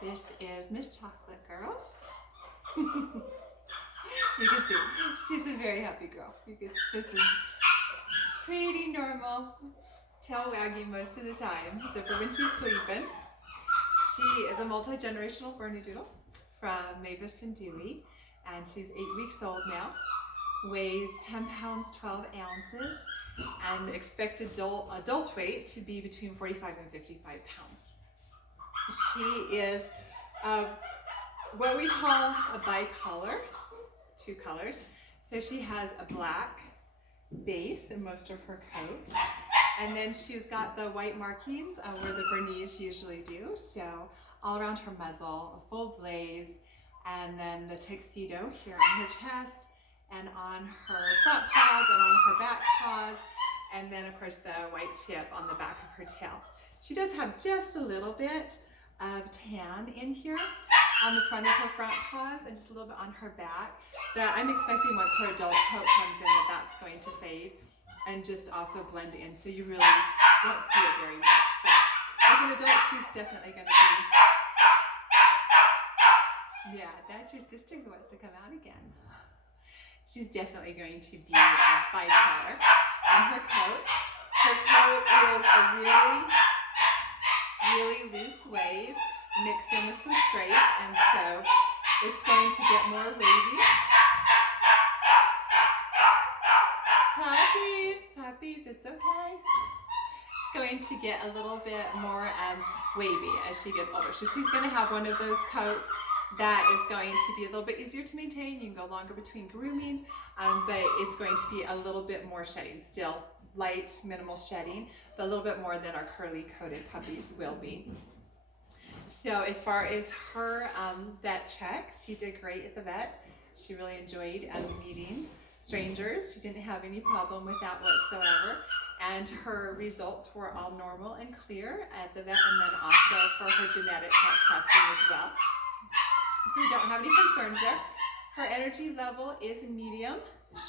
This is Miss Chocolate Girl. You can see, she's a very happy girl. This is pretty normal tail wagging most of the time, except for when she's sleeping. She is a multi-generational Bernedoodle from Mavis and Dewey, and she's 8 weeks old now, weighs 10 pounds, 12 ounces, and expected adult weight to be between 45 and 55 pounds. She is what we call a bicolor, 2 colors. So she has a black base in most of her coat, and then she's got the white markings where the Bernese usually do. So all around her muzzle, a full blaze, and then the tuxedo here on her chest, and on her front paws, and on her back paws, and then of course the white tip on the back of her tail. She does have just a little bit of tan in here on the front of her front paws and just a little bit on her back. But I'm expecting once her adult coat comes in that that's going to fade and just also blend in, so you really won't see it very much. So as an adult, she's definitely going to be, yeah, that's your sister who wants to come out again. She's definitely going to be a bicolor on her coat. Her coat is a really loose wave mixed in with some straight, and so it's going to get more wavy. Puppies, it's okay. It's going to get a little bit more wavy as she gets older. So she's going to have one of those coats that is going to be a little bit easier to maintain. You can go longer between groomings, but it's going to be a little bit more shedding. Still light, minimal shedding, but a little bit more than our curly coated puppies will be. So as far as her vet check, she did great at the vet. She really enjoyed meeting strangers. She didn't have any problem with that whatsoever. And her results were all normal and clear at the vet, and then also for her genetic testing as well. So we don't have any concerns there. Her energy level is medium.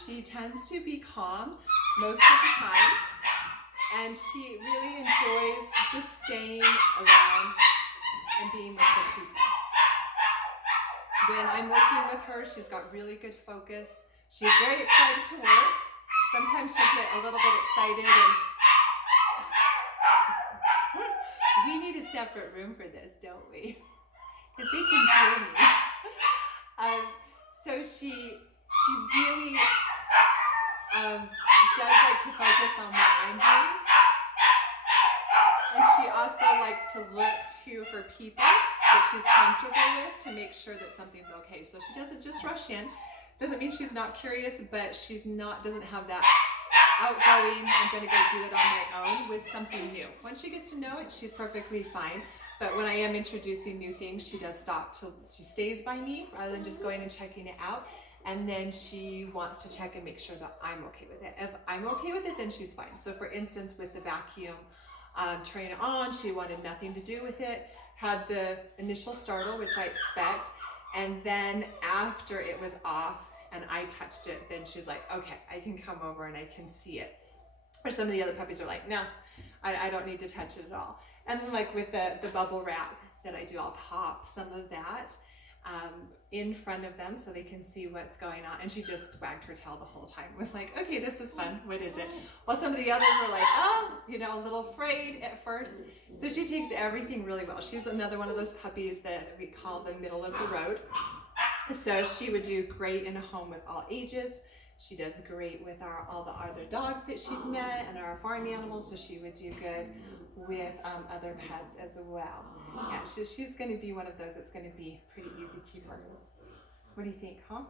She tends to be calm most of the time, and she really enjoys just staying around and being with her people. When I'm working with her, she's got really good focus. She's very excited to work. Sometimes she'll get a little bit excited, and we need a separate room for this, don't we? Because they can hear me. So she really does like to focus on what I'm doing. And she also likes to look to her people that she's comfortable with to make sure that something's okay. So she doesn't just rush in. Doesn't mean she's not curious, but doesn't have that outgoing, I'm gonna go do it on my own with something new. Once she gets to know it, she's perfectly fine. But when I am introducing new things, she does stop she stays by me rather than just going and checking it out. And then she wants to check and make sure that I'm okay with it. If I'm okay with it, then she's fine. So for instance, with the vacuum train on, she wanted nothing to do with it, had the initial startle, which I expect, and then after it was off and I touched it, then she's like, okay, I can come over and I can see it. Or some of the other puppies are like, no, I don't need to touch it at all. And then like with the bubble wrap that I do, I'll pop some of that in front of them so they can see what's going on. And she just wagged her tail the whole time. Was like, okay, this is fun. What is it? While some of the others were like, oh, a little afraid at first. So she takes everything really well. She's another one of those puppies that we call the middle of the road. So she would do great in a home with all ages. She does great with all the other dogs that she's met and our farm animals. So she would do good with other pets as well. Yeah, she's going to be one of those that's going to be pretty easy keeper. What do you think, huh?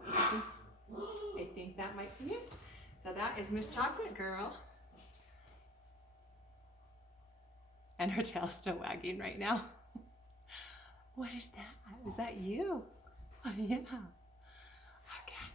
I think that might be it. So that is Miss Chocolate Girl. And her tail's still wagging right now. What is that? Is that you? Oh, yeah. Okay.